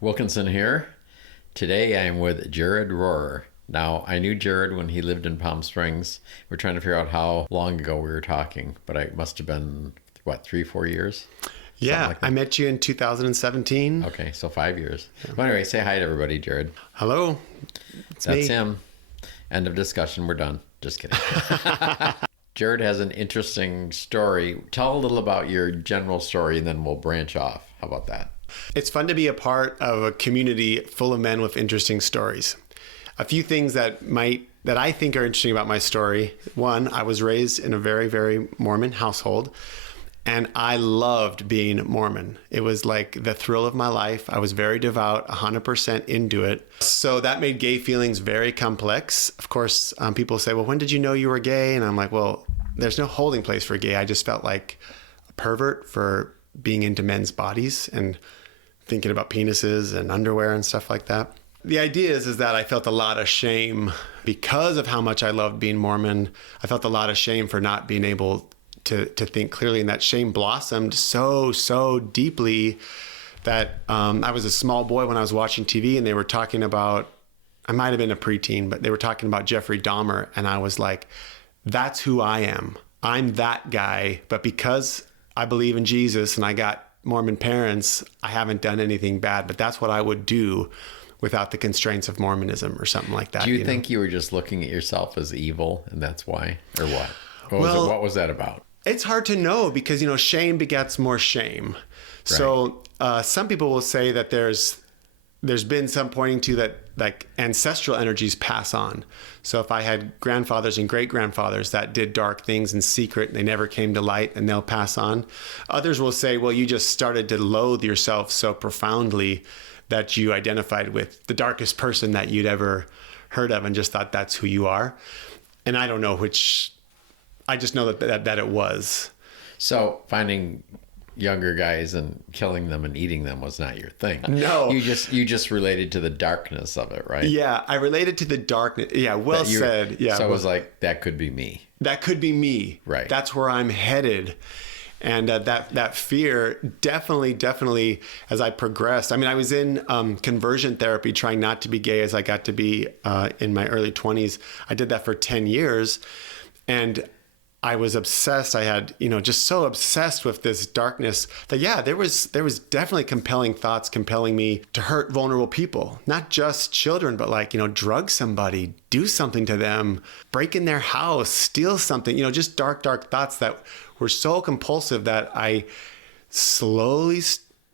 Wilkinson here. Today I'm with Jared Rohrer. Now, I knew Jared when he lived in Palm Springs. We're trying to figure out how long ago we were talking, but it must have been, 3-4 years? Yeah, like I met you in 2017. Okay, so 5 years. Yeah. Well, anyway, say hi to everybody, Jared. Hello. That's him. End of discussion. We're done. Just kidding. Jared has an interesting story. Tell a little about your general story, and then we'll branch off. How about that? It's fun to be a part of a community full of men with interesting stories. A few things that I think are interesting about my story. One, I was raised in a very, very Mormon household, and I loved being Mormon. It was like the thrill of my life. I was very devout, 100% into it. So that made gay feelings very complex. Of course, people say, well, when did you know you were gay? And I'm like, well, there's no holding place for gay. I just felt like a pervert for being into men's bodies and thinking about penises and underwear and stuff like that. The idea is that I felt a lot of shame because of how much I loved being Mormon. I felt a lot of shame for not being able to think clearly, and that shame blossomed so deeply that I was a small boy when I was watching TV, and they were talking about, I might have been a preteen, but they were talking about Jeffrey Dahmer, and I was like, that's who I am. I'm that guy, but because I believe in Jesus and I got Mormon parents, I haven't done anything bad, but that's what I would do without the constraints of Mormonism or something like that. Do you think you were just looking at yourself as evil and that's why? Or what? What was that about? It's hard to know because, shame begets more shame. Right. So some people will say that there's been some pointing to that, like, ancestral energies pass on. So if I had grandfathers and great-grandfathers that did dark things in secret and they never came to light, and they'll pass on. Others will say, well, you just started to loathe yourself so profoundly that you identified with the darkest person that you'd ever heard of and just thought that's who you are. And I don't know which. I just know that it was. So finding younger guys and killing them and eating them was not your thing. No. You just related to the darkness of it, right? Yeah, I related to the darkness. Yeah, well said. Yeah. So it was like, that could be me. That could be me. Right. That's where I'm headed. And that fear definitely, as I progressed, I was in conversion therapy, trying not to be gay as I got to be in my early 20s. I did that for 10 years. And I was obsessed. I had, just so obsessed with this darkness that, there was definitely compelling thoughts compelling me to hurt vulnerable people, not just children, but like, drug somebody, do something to them, break in their house, steal something, just dark thoughts that were so compulsive that I slowly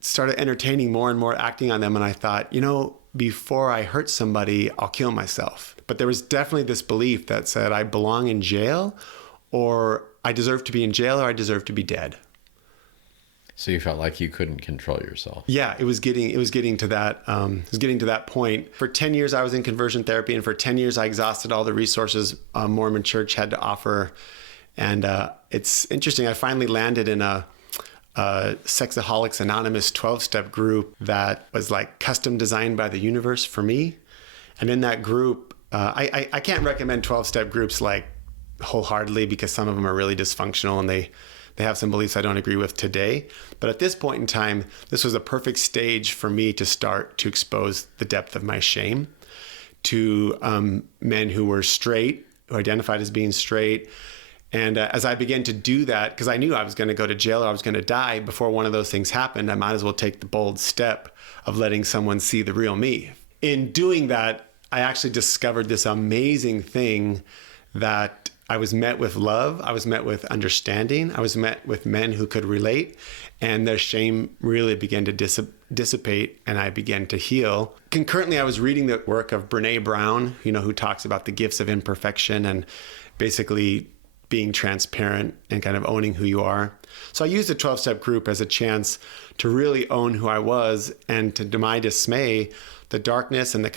started entertaining more and more, acting on them. And I thought, before I hurt somebody, I'll kill myself. But there was definitely this belief that said I belong in jail, or I deserve to be in jail, or I deserve to be dead. So you felt like you couldn't control yourself. Yeah, it was getting to that. It was getting to that point. For 10 years, I was in conversion therapy, and for 10 years, I exhausted all the resources Mormon Church had to offer. And it's interesting. I finally landed in a Sexaholics Anonymous 12-step group that was like custom designed by the universe for me. And in that group, I can't recommend 12-step groups like wholeheartedly, because some of them are really dysfunctional and they have some beliefs I don't agree with today. But at this point in time, this was a perfect stage for me to start to expose the depth of my shame to men who were straight, who identified as being straight. And as I began to do that, because I knew I was going to go to jail or I was going to die before one of those things happened, I might as well take the bold step of letting someone see the real me. In doing that, I actually discovered this amazing thing that I was met with love. I was met with understanding. I was met with men who could relate, and their shame really began to dissipate, and I began to heal. Concurrently, I was reading the work of Brene Brown, who talks about the gifts of imperfection and basically being transparent and kind of owning who you are. So I used the 12-step group as a chance to really own who I was, and to my dismay, the darkness and I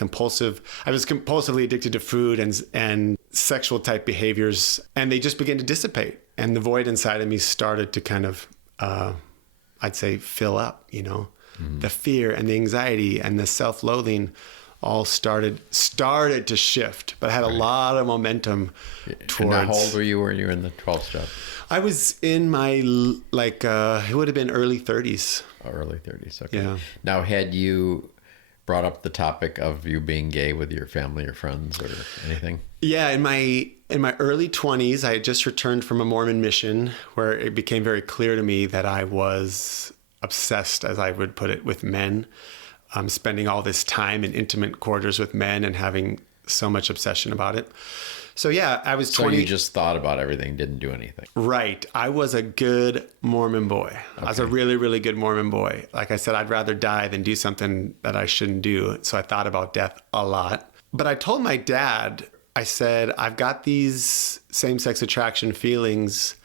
was compulsively addicted to food and sexual type behaviors, and they just began to dissipate. And the void inside of me started to kind of, I'd say, fill up, The fear and the anxiety and the self-loathing all started to shift, but I had a lot of momentum towards. And how old were you when you were in the 12-step? I was in my, it would have been early 30s. Oh, early 30s, okay. Yeah. Now, had you brought up the topic of you being gay with your family or friends or anything? Yeah, in my early 20s, I had just returned from a Mormon mission where it became very clear to me that I was obsessed, as I would put it, with men. Spending all this time in intimate quarters with men and having so much obsession about it. So yeah, I was 20. So you just thought about everything, didn't do anything. Right. I was a good Mormon boy. Okay. I was a really, really good Mormon boy. Like I said, I'd rather die than do something that I shouldn't do. So I thought about death a lot. But I told my dad, I said, I've got these same-sex attraction feelings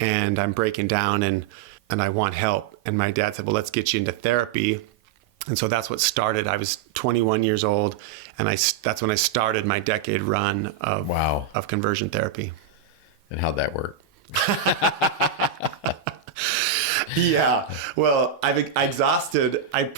and I'm breaking down and I want help. And my dad said, well, let's get you into therapy. And so that's what started. I was 21 years old, and that's when I started my decade run of conversion therapy. And how'd that work? Yeah. Well, I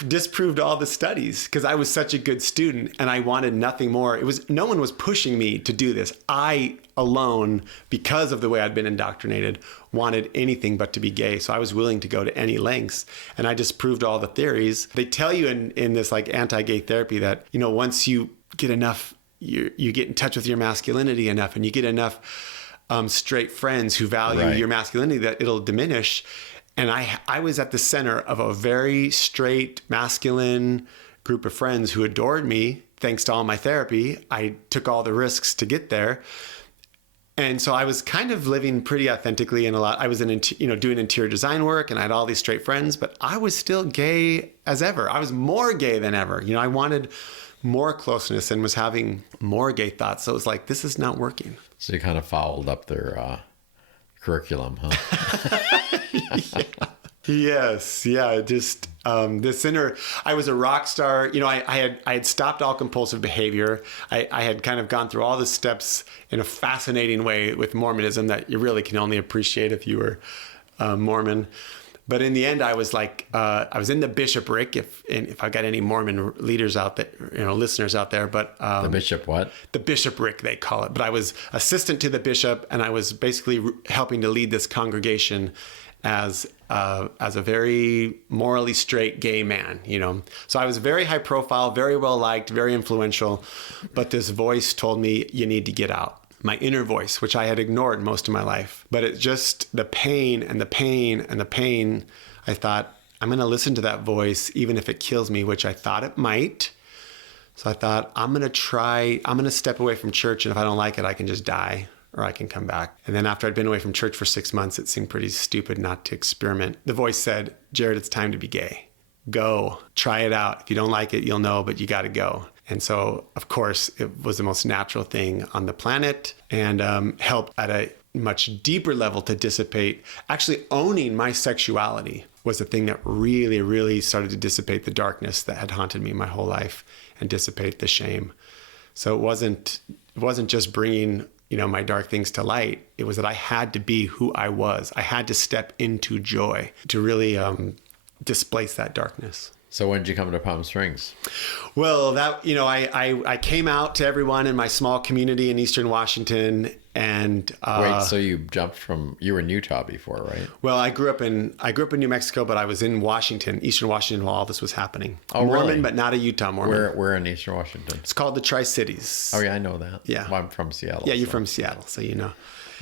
disproved all the studies because I was such a good student and I wanted nothing more. No one was pushing me to do this. I alone, because of the way I'd been indoctrinated, wanted anything but to be gay. So I was willing to go to any lengths, and I disproved all the theories. They tell you in this like anti-gay therapy that, once you get enough, you get in touch with your masculinity enough and you get enough straight friends who value your masculinity, that it'll diminish. And I was at the center of a very straight, masculine group of friends who adored me. Thanks to all my therapy, I took all the risks to get there. And so I was kind of living pretty authentically I was doing interior design work, and I had all these straight friends, but I was still gay as ever. I was more gay than ever. I wanted more closeness and was having more gay thoughts. So it was like, this is not working. So you kind of fouled up their curriculum, huh? Yes. Yeah. Just I was a rock star. I had stopped all compulsive behavior. I had kind of gone through all the steps in a fascinating way with Mormonism that you really can only appreciate if you were Mormon. But in the end, I was like, I was in the bishopric. If I got any Mormon leaders out there, listeners out there, but the bishop, what? The bishopric, they call it. But I was assistant to the bishop, and I was basically helping to lead this congregation as a very morally straight gay man, So I was very high profile, very well liked, very influential. But this voice told me, you need to get out. My inner voice, which I had ignored most of my life. But it just, the pain and the pain and the pain, I thought, I'm going to listen to that voice, even if it kills me, which I thought it might. So I thought, I'm going to step away from church, and if I don't like it, I can just die, or I can come back. And then after I'd been away from church for 6 months, it seemed pretty stupid not to experiment. The voice said, Jared, it's time to be gay. Go, try it out. If you don't like it, you'll know, but you got to go. And so, of course, it was the most natural thing on the planet, and helped at a much deeper level to dissipate. Actually, owning my sexuality was the thing that really, really started to dissipate the darkness that had haunted me my whole life and dissipate the shame. So it wasn't just bringing my dark things to light. It was that I had to be who I was. I had to step into joy to really displace that darkness. So when did you come to Palm Springs? Well, that I came out to everyone in my small community in Eastern Washington, and wait, so you were in Utah before, right? Well, I grew up in New Mexico, but I was in Washington, Eastern Washington, while all this was happening. Oh, Mormon, really? But not a Utah Mormon. Where in Eastern Washington? It's called the Tri-Cities. Oh yeah, I know that. Yeah, well, I'm from Seattle. Yeah, you're from Seattle, so you know.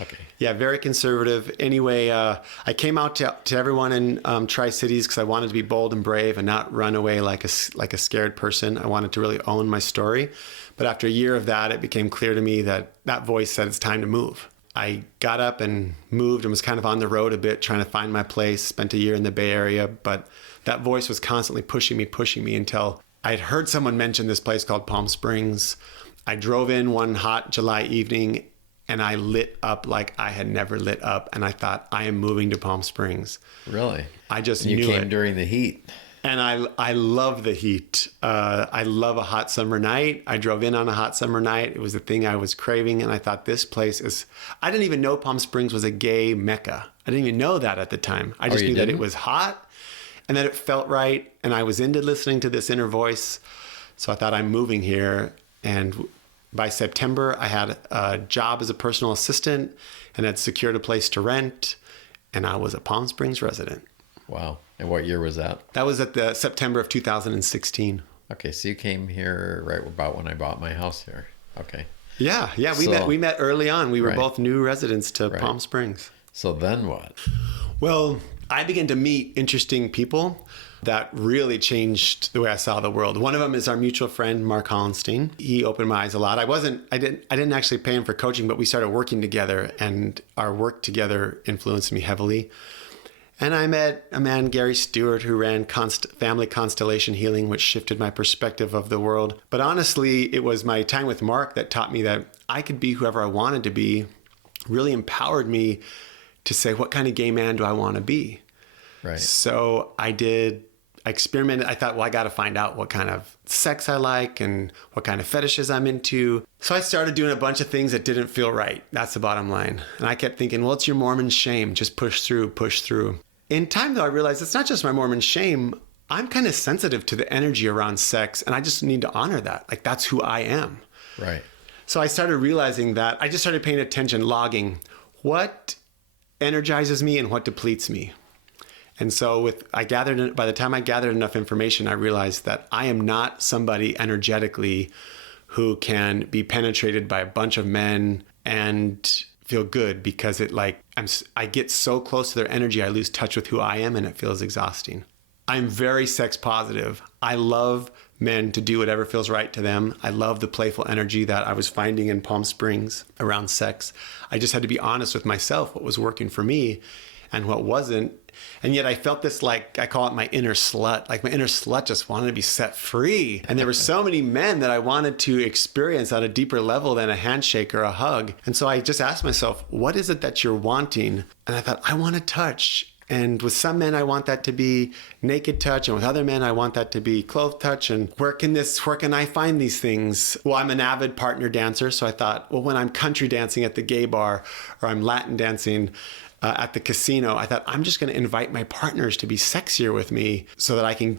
Okay. Yeah, very conservative. Anyway, I came out to everyone in Tri-Cities because I wanted to be bold and brave and not run away like a scared person. I wanted to really own my story. But after a year of that, it became clear to me that voice said it's time to move. I got up and moved and was kind of on the road a bit, trying to find my place, spent a year in the Bay Area. But that voice was constantly pushing me until I'd heard someone mention this place called Palm Springs. I drove in one hot July evening, and I lit up like I had never lit up. And I thought, I am moving to Palm Springs. Really? I just knew it. You came during the heat. And I love the heat. I love a hot summer night. I drove in on a hot summer night. It was the thing I was craving. And I thought, this place is... I didn't even know Palm Springs was a gay mecca. I didn't even know that at the time. I just knew that it was hot and that it felt right. And I was into listening to this inner voice. So I thought, I'm moving here. And by September, I had a job as a personal assistant and had secured a place to rent. And I was a Palm Springs resident. Wow. And what year was that? That was at the September of 2016. Okay, so you came here right about when I bought my house here. Okay. Yeah. We met early on. We were both new residents to Palm Springs. So then what? Well, I began to meet interesting people that really changed the way I saw the world. One of them is our mutual friend, Mark Hollenstein. He opened my eyes a lot. I didn't actually pay him for coaching, but we started working together, and our work together influenced me heavily. And I met a man, Gary Stewart, who ran Family Constellation Healing, which shifted my perspective of the world. But honestly, it was my time with Mark that taught me that I could be whoever I wanted to be, really empowered me to say, what kind of gay man do I want to be? Right. So I experimented. I thought, well, I got to find out what kind of sex I like and what kind of fetishes I'm into. So I started doing a bunch of things that didn't feel right. That's the bottom line. And I kept thinking, well, it's your Mormon shame. Just push through, push through. In time, though, I realized it's not just my Mormon shame. I'm kind of sensitive to the energy around sex, and I just need to honor that. Like, that's who I am. Right. So I started realizing that. I just started paying attention, logging what energizes me and what depletes me. And so by the time I gathered enough information, I realized that I am not somebody energetically who can be penetrated by a bunch of men and feel good, because I get so close to their energy, I lose touch with who I am, and it feels exhausting. I'm very sex positive. I love men to do whatever feels right to them. I love the playful energy that I was finding in Palm Springs around sex. I just had to be honest with myself, what was working for me and what wasn't. And yet I felt this, like, I call it my inner slut. Like, my inner slut just wanted to be set free. And there were so many men that I wanted to experience on a deeper level than a handshake or a hug. And so I just asked myself, what is it that you're wanting? And I thought, I want to touch. And with some men, I want that to be naked touch. And with other men, I want that to be clothed touch. And where can I find these things? Well, I'm an avid partner dancer. So I thought, well, when I'm country dancing at the gay bar, or I'm Latin dancing at the casino, I thought, I'm just going to invite my partners to be sexier with me so that I can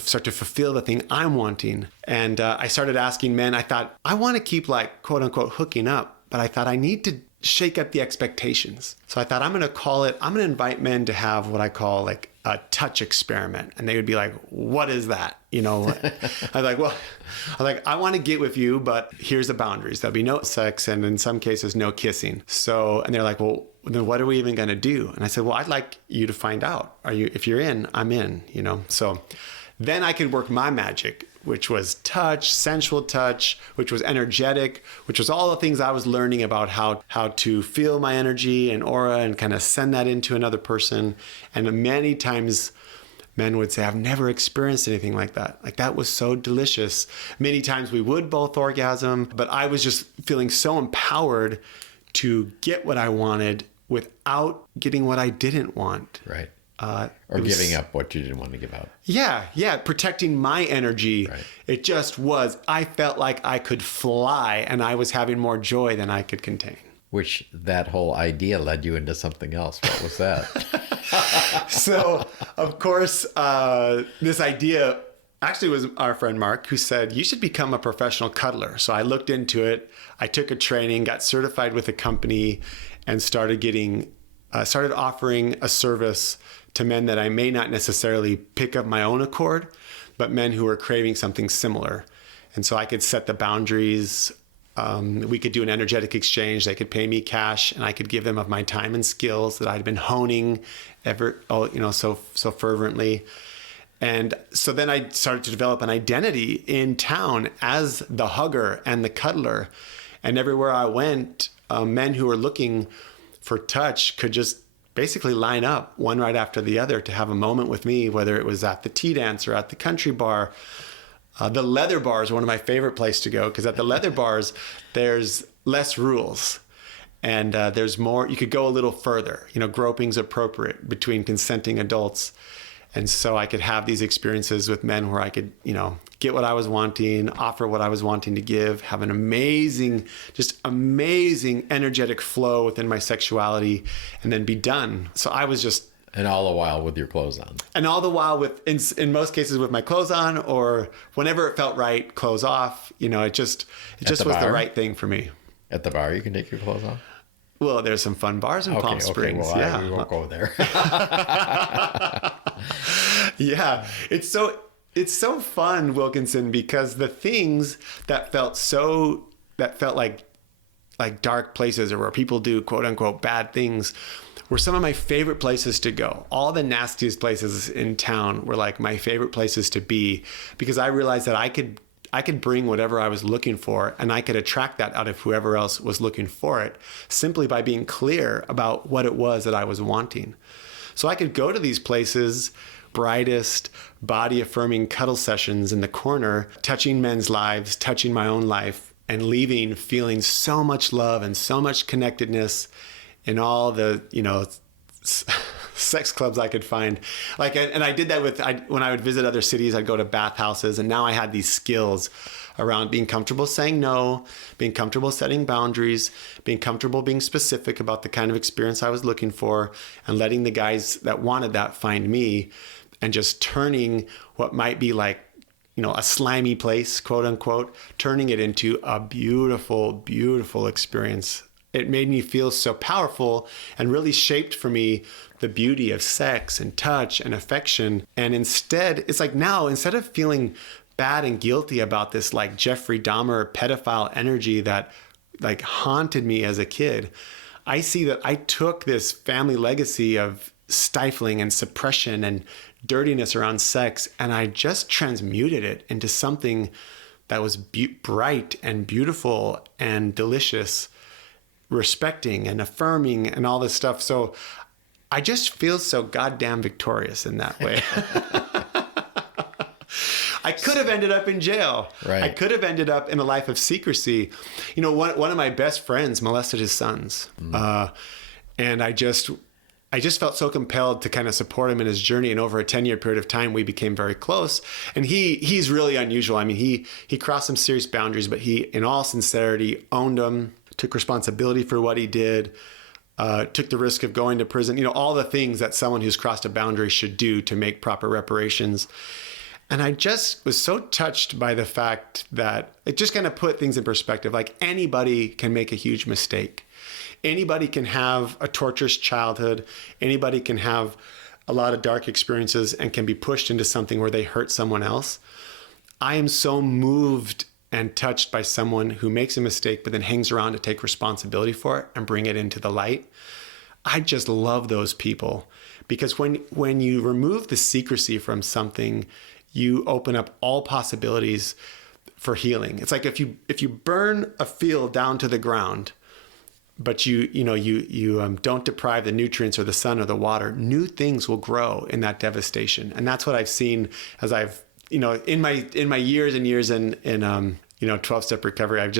start to fulfill the thing I'm wanting. And I started asking men. I thought, I want to keep, like, quote unquote hooking up, but I thought I need to shake up the expectations. So I thought, I'm going to invite men to have what I call, like, a touch experiment. And they would be like, what is that? You know, I want to get with you, but here's the boundaries. There'll be no sex, and in some cases, no kissing. So, and they're like, well, then what are we even going to do? And I said, well, I'd like you to find out. If you're in, I'm in, you know? So then I could work my magic, which was touch, sensual touch, which was energetic, which was all the things I was learning about how to feel my energy and aura and kind of send that into another person. And many times men would say, I've never experienced anything like that. Like, that was so delicious. Many times we would both orgasm, but I was just feeling so empowered to get what I wanted without getting what I didn't want. Right. Or giving up what you didn't want to give up. Yeah. Protecting my energy. Right. It just was, I felt like I could fly, and I was having more joy than I could contain. Which, that whole idea led you into something else. What was that? So, of course, this idea actually was our friend Mark, who said, you should become a professional cuddler. So I looked into it. I took a training, got certified with a company, and started offering a service to men that I may not necessarily pick up my own accord, but men who are craving something similar. And so I could set the boundaries. We could do an energetic exchange. They could pay me cash, and I could give them of my time and skills that I'd been honing so fervently. And so then I started to develop an identity in town as the hugger and the cuddler. And everywhere I went, men who were looking for touch could just basically line up one right after the other to have a moment with me, whether it was at the tea dance or at the country bar. The leather bars are one of my favorite places to go, because at the leather bars, there's less rules. And there's more, you could go a little further. Groping's appropriate between consenting adults. And so I could have these experiences with men where I could, get what I was wanting, offer what I was wanting to give, have an amazing energetic flow within my sexuality, and then be done. So I was just... And all the while with your clothes on. And all the while in most cases with my clothes on, or whenever it felt right, clothes off. It just was the right thing for me. At the bar, you can take your clothes off? Well, there's some fun bars in Palm Springs. Well, yeah. We won't go there. Yeah. It's so It's so fun, Wilkinson, because the things that felt like dark places or where people do quote unquote bad things were some of my favorite places to go. All the nastiest places in town were like my favorite places to be, because I realized that I could bring whatever I was looking for, and I could attract that out of whoever else was looking for it, simply by being clear about what it was that I was wanting. So I could go to these places, brightest, body-affirming cuddle sessions in the corner, touching men's lives, touching my own life, and leaving feeling so much love and so much connectedness in all the, sex clubs I could find. And I did that when I would visit other cities, I'd go to bathhouses, and now I had these skills around being comfortable saying no, being comfortable setting boundaries, being comfortable being specific about the kind of experience I was looking for, and letting the guys that wanted that find me, and just turning what might be like, a slimy place, quote unquote, turning it into a beautiful, beautiful experience. It made me feel so powerful and really shaped for me the beauty of sex and touch and affection. And instead, it's like now, instead of feeling bad and guilty about this like Jeffrey Dahmer pedophile energy that like haunted me as a kid, I see that I took this family legacy of stifling and suppression and dirtiness around sex, and I just transmuted it into something that was bright and beautiful and delicious, respecting and affirming and all this stuff. So I just feel so goddamn victorious in that way. I could have ended up in jail. Right. I could have ended up in a life of secrecy. One of my best friends molested his sons. And I just felt so compelled to kind of support him in his journey. And over a 10-year period of time, we became very close. And he's really unusual. I mean, he crossed some serious boundaries, but he, in all sincerity, owned them, took responsibility for what he did, took the risk of going to prison, all the things that someone who's crossed a boundary should do to make proper reparations. And I just was so touched by the fact that it just kind of put things in perspective. Like, anybody can make a huge mistake. Anybody can have a torturous childhood. Anybody can have a lot of dark experiences and can be pushed into something where they hurt someone else. I am so moved and touched by someone who makes a mistake but then hangs around to take responsibility for it and bring it into the light. I just love those people, because when you remove the secrecy from something, you open up all possibilities for healing. It's like if you burn a field down to the ground, but you don't deprive the nutrients or the sun or the water, new things will grow in that devastation. And that's what I've seen as I've, in my years and years in 12-step recovery. I've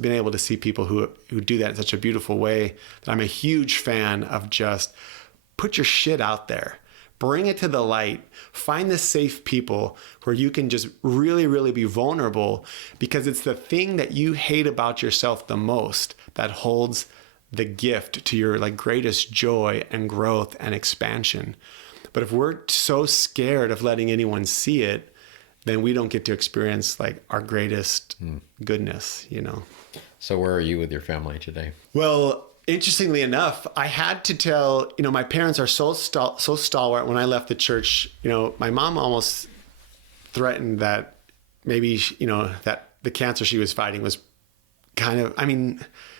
been able to see people who do that in such a beautiful way that I'm a huge fan of. Just put your shit out there. Bring it to the light. Find the safe people where you can just really, really be vulnerable, because it's the thing that you hate about yourself the most that holds the gift to your greatest joy and growth and expansion. But if we're so scared of letting anyone see it, then we don't get to experience our greatest goodness, So where are you with your family today? Well, interestingly enough, I had to tell, my parents are so stalwart. When I left the church, my mom almost threatened that maybe, that the cancer she was fighting was kind of,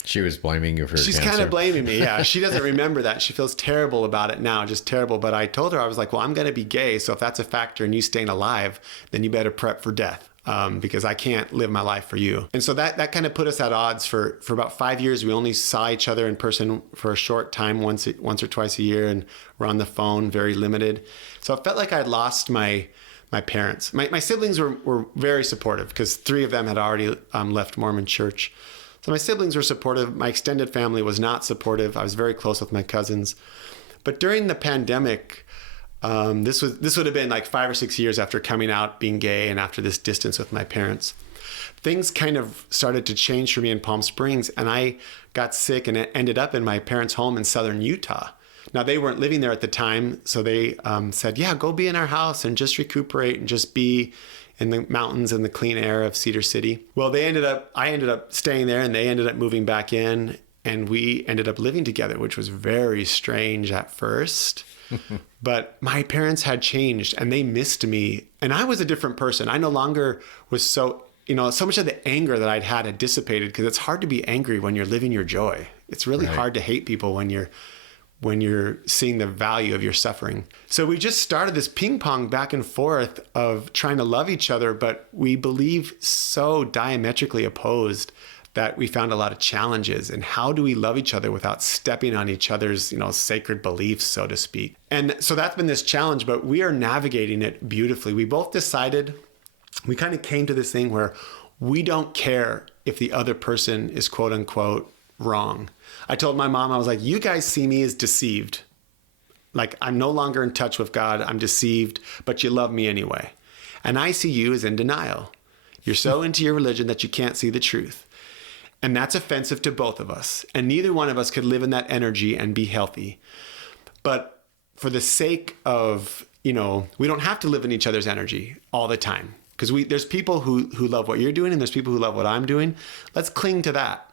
She was blaming you for she's cancer. kind of blaming me. Yeah. She doesn't remember that. She feels terrible about it now, just terrible. But I told her, I was like, well, I'm going to be gay. So if that's a factor in you staying alive, then you better prep for death. Because I can't live my life for you. And so that kind of put us at odds for about 5 years. We only saw each other in person for a short time, once or twice a year, and we're on the phone, very limited. So it felt like I'd lost my parents. My siblings were very supportive, because 3 of them had already left Mormon church. So my siblings were supportive. My extended family was not supportive. I was very close with my cousins. But during the pandemic, this would have been 5 or 6 years after coming out, being gay, and after this distance with my parents, things kind of started to change for me in Palm Springs, and I got sick and ended up in my parents' home in southern Utah. Now, they weren't living there at the time, so they said, yeah, go be in our house and just recuperate and just be in the mountains and the clean air of Cedar City. Well, I ended up staying there, and they ended up moving back in, and we ended up living together, which was very strange at first. But my parents had changed and they missed me. And I was a different person. I no longer was so much of the anger that I'd had dissipated, because it's hard to be angry when you're living your joy. It's really hard to hate people when you're seeing the value of your suffering. So we just started this ping pong back and forth of trying to love each other, but we believe so diametrically opposed that we found a lot of challenges. And how do we love each other without stepping on each other's, sacred beliefs, so to speak? And so that's been this challenge, but we are navigating it beautifully. We both decided, we kind of came to this thing where we don't care if the other person is quote unquote wrong. I told my mom, I was like, you guys see me as deceived. Like, I'm no longer in touch with God. I'm deceived, but you love me anyway. And I see you as in denial. You're so into your religion that you can't see the truth. And that's offensive to both of us. And neither one of us could live in that energy and be healthy. But for the sake of, we don't have to live in each other's energy all the time. Because there's people who love what you're doing and there's people who love what I'm doing. Let's cling to that.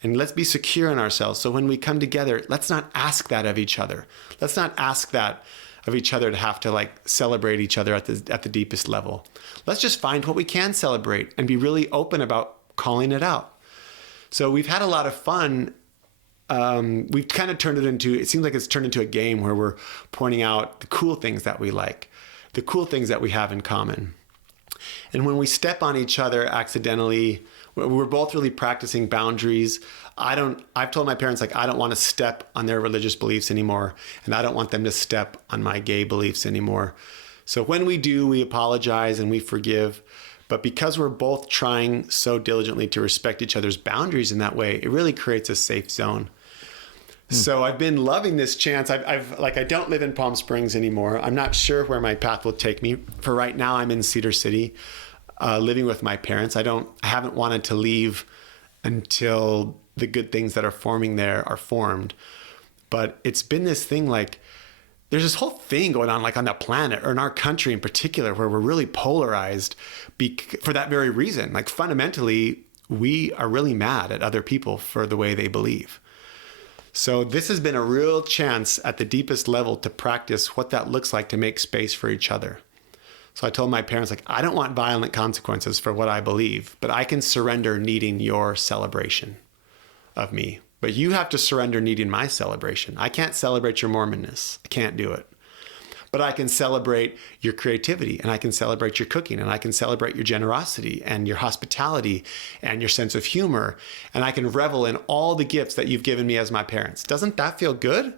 And let's be secure in ourselves. So when we come together, let's not ask that of each other. Let's not ask that of each other to have to celebrate each other at the deepest level. Let's just find what we can celebrate and be really open about calling it out. So we've had a lot of fun. We've kind of it seems like it's turned into a game where we're pointing out the cool things that we like, the cool things that we have in common. And when we step on each other accidentally, we're both really practicing boundaries. I've told my parents, I don't want to step on their religious beliefs anymore. And I don't want them to step on my gay beliefs anymore. So when we do, we apologize and we forgive. But because we're both trying so diligently to respect each other's boundaries in that way, it really creates a safe zone. So I've been loving this chance. I don't live in Palm Springs anymore. I'm not sure where my path will take me. For right now, I'm in Cedar City, living with my parents. I haven't wanted to leave until the good things that are forming there are formed. But it's been this thing, there's this whole thing going on on the planet, or in our country in particular, where we're really polarized for that very reason. Fundamentally, we are really mad at other people for the way they believe. So this has been a real chance at the deepest level to practice what that looks like to make space for each other. So I told my parents, I don't want violent consequences for what I believe, but I can surrender needing your celebration of me. But you have to surrender needing my celebration. I can't celebrate your Mormonness. I can't do it. But I can celebrate your creativity, and I can celebrate your cooking, and I can celebrate your generosity and your hospitality and your sense of humor. And I can revel in all the gifts that you've given me as my parents. Doesn't that feel good?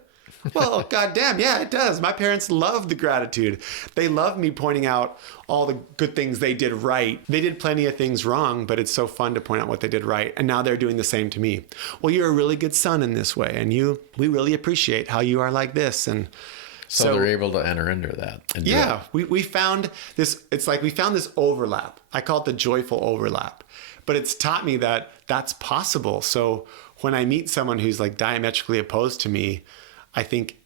Well, goddamn, yeah, it does. My parents love the gratitude. They love me pointing out all the good things they did right. They did plenty of things wrong, but it's so fun to point out what they did right. And now they're doing the same to me. Well, you're a really good son in this way, and we really appreciate how you are like this. And so they're able to enter into that. Yeah, we found this. It's we found this overlap. I call it the joyful overlap. But it's taught me that that's possible. So when I meet someone who's diametrically opposed to me, I think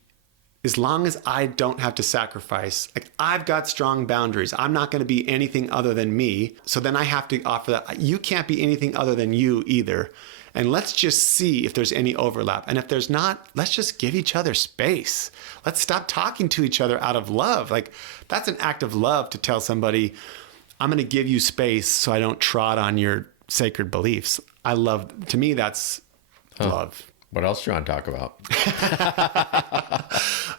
as long as I don't have to sacrifice, I've got strong boundaries. I'm not going to be anything other than me. So then I have to offer that. You can't be anything other than you either. And let's just see if there's any overlap. And if there's not, let's just give each other space. Let's stop talking to each other out of love. That's an act of love to tell somebody, I'm going to give you space so I don't trot on your sacred beliefs. To me, that's love. What else do you want to talk about?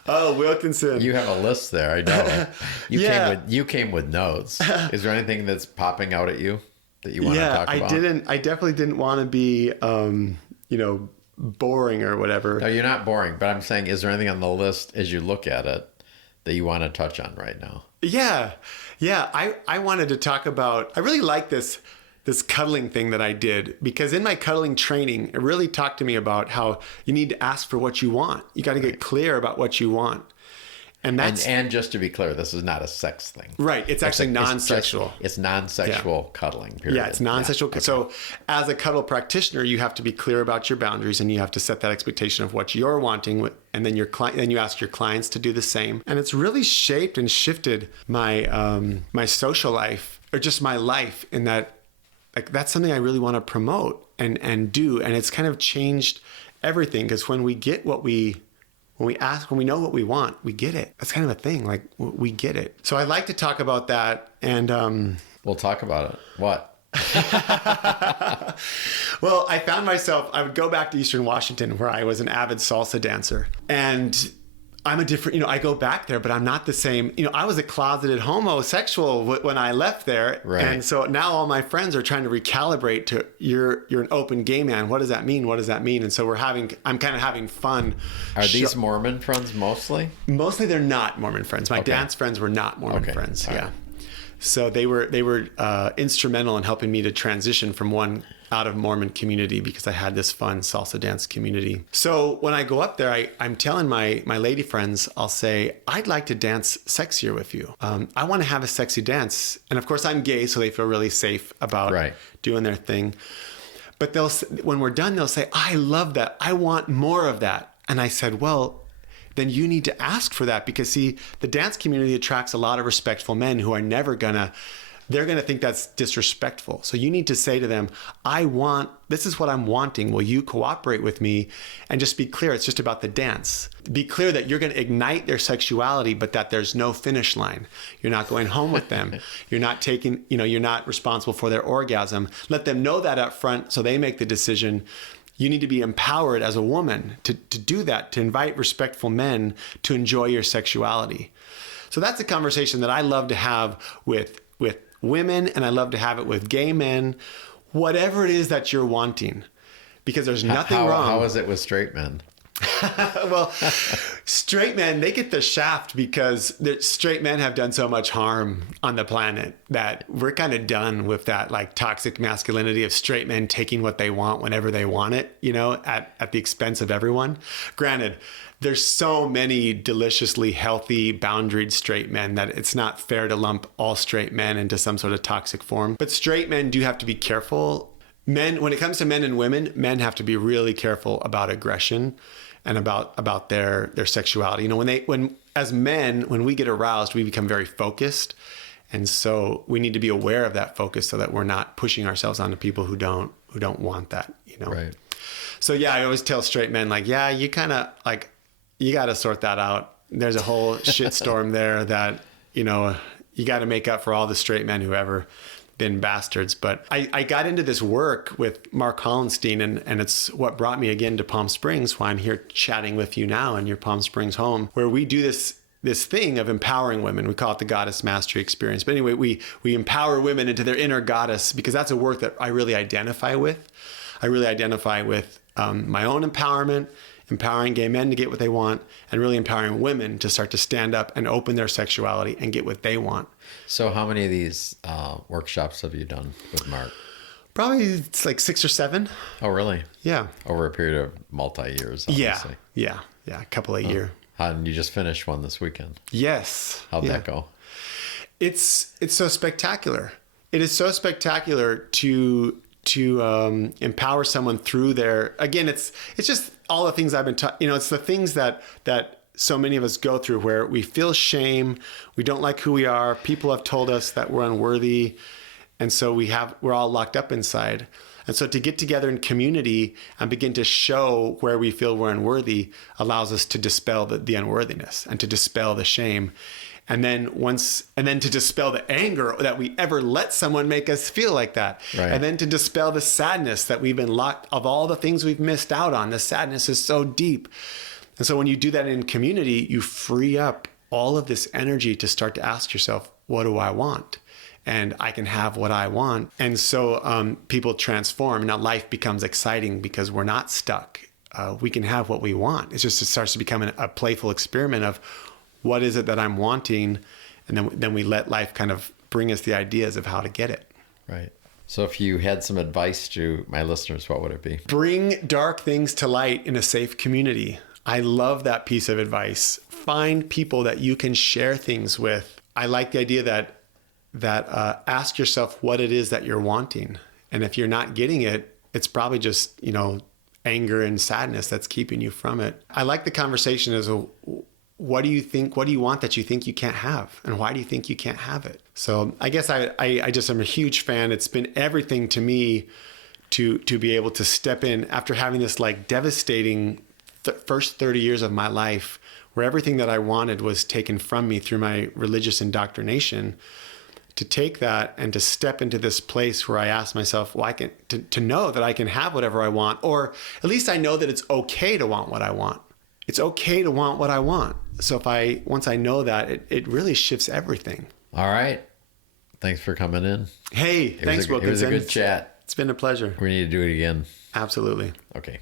Oh, Wilkinson. You have a list there. I know. You came with notes. Is there anything that's popping out at you that you want to talk about? I definitely didn't want to be, boring or whatever. No, you're not boring, but I'm saying, is there anything on the list as you look at it that you want to touch on right now? Yeah. I wanted to talk about, I really like this cuddling thing that I did, because in my cuddling training, it really talked to me about how you need to ask for what you want. You got to get clear about what you want. And that's and just to be clear, this is not a sex thing. Right. It's actually non-sexual. It's non-sexual cuddling, period. Yeah, it's non-sexual. Yeah. Okay. So as a cuddle practitioner, you have to be clear about your boundaries, and you have to set that expectation of what you're wanting, and then you ask your clients to do the same. And it's really shaped and shifted my my social life, or just my life, in that that's something I really want to promote and do. And it's kind of changed everything, because when we get what we when we know what we want, we get it. That's kind of a thing. Like we get it. So I'd like to talk about that. And we'll talk about it. What? Well, I found myself, I would go back to Eastern Washington where I was an avid salsa dancer. And I'm a different, I go back there, but I'm not the same. I was a closeted homosexual when I left there. Right. And so now all my friends are trying to recalibrate to you're an open gay man. What does that mean? What does that mean? And so I'm kind of having fun. Are these Mormon friends mostly? Mostly they're not Mormon friends. My dance friends were not Mormon friends. All yeah. right. So they were instrumental in helping me to transition from one out of Mormon community because I had this fun salsa dance community. So when I go up there, I'm telling my lady friends, I'll say, I'd like to dance sexier with you. I want to have a sexy dance. And of course I'm gay, so they feel really safe about doing their thing. But when we're done, they'll say, I love that. I want more of that. And I said, well, then you need to ask for that because see, the dance community attracts a lot of respectful men who are never they're going to think that's disrespectful. So you need to say to them, this is what I'm wanting. Will you cooperate with me? And just be clear. It's just about the dance. Be clear that you're going to ignite their sexuality, but that there's no finish line. You're not going home with them. You're not you're not responsible for their orgasm. Let them know that up front so they make the decision. You need to be empowered as a woman to do that, to invite respectful men to enjoy your sexuality. So that's a conversation that I love to have with women, and I love to have it with gay men, whatever it is that you're wanting, because there's nothing wrong. How is it with straight men? Well, straight men, they get the shaft because straight men have done so much harm on the planet that we're kind of done with that like toxic masculinity of straight men taking what they want whenever they want it, at the expense of everyone. Granted, there's so many deliciously healthy, boundaried straight men that it's not fair to lump all straight men into some sort of toxic form. But straight men do have to be careful. When it comes to men and women, men have to be really careful about aggression and about their sexuality. When as men, when we get aroused, we become very focused. And so we need to be aware of that focus so that we're not pushing ourselves onto people who don't want that, Right. So yeah, I always tell straight men you kind of you got to sort that out. There's a whole shitstorm there that, you got to make up for all the straight men who ever been bastards. But I got into this work with Mark Hollenstein, and it's what brought me again to Palm Springs, why I'm here chatting with you now in your Palm Springs home, where we do this thing of empowering women. We call it the Goddess Mastery Experience. But anyway, we empower women into their inner goddess because that's a work that I really identify with. I really identify with my own empowerment, empowering gay men to get what they want, and really empowering women to start to stand up and open their sexuality and get what they want. So how many of these workshops have you done with Mark? Probably it's like 6 or 7. Oh, really? Yeah. Over a period of multi-years, obviously. Yeah. A couple of years. And you just finished one this weekend. Yes. How'd that go? It's so spectacular. It is so spectacular to empower someone through their, again, it's just all the things I've been talking, it's the things that so many of us go through where we feel shame. We don't like who we are. People have told us that we're unworthy. And so we're all locked up inside. And so to get together in community and begin to show where we feel we're unworthy allows us to dispel the unworthiness and to dispel the shame. And then to dispel the anger that we ever let someone make us feel like that. Right. And then to dispel the sadness that we've been locked of all the things we've missed out on. The sadness is so deep. And so when you do that in community, you free up all of this energy to start to ask yourself, what do I want? And I can have what I want. And so people transform. Now life becomes exciting because we're not stuck. We can have what we want. It starts to become a playful experiment of what is it that I'm wanting? And then we let life kind of bring us the ideas of how to get it. Right. So if you had some advice to my listeners, what would it be? Bring dark things to light in a safe community. I love that piece of advice. Find people that you can share things with. I like the idea that ask yourself what it is that you're wanting. And if you're not getting it, it's probably just, anger and sadness that's keeping you from it. I like the conversation as what do you think, what do you want that you think you can't have? And why do you think you can't have it? So I guess I just am a huge fan. It's been everything to me to be able to step in after having this like devastating first 30 years of my life, where everything that I wanted was taken from me through my religious indoctrination, to take that and to step into this place where I ask myself, well, to know that I can have whatever I want, or at least I know that it's okay to want what I want. It's okay to want what I want. So once I know that, it really shifts everything. All right. Thanks for coming in. Hey, thanks, Wilkinson. It was a good chat. It's been a pleasure. We need to do it again. Absolutely. Okay.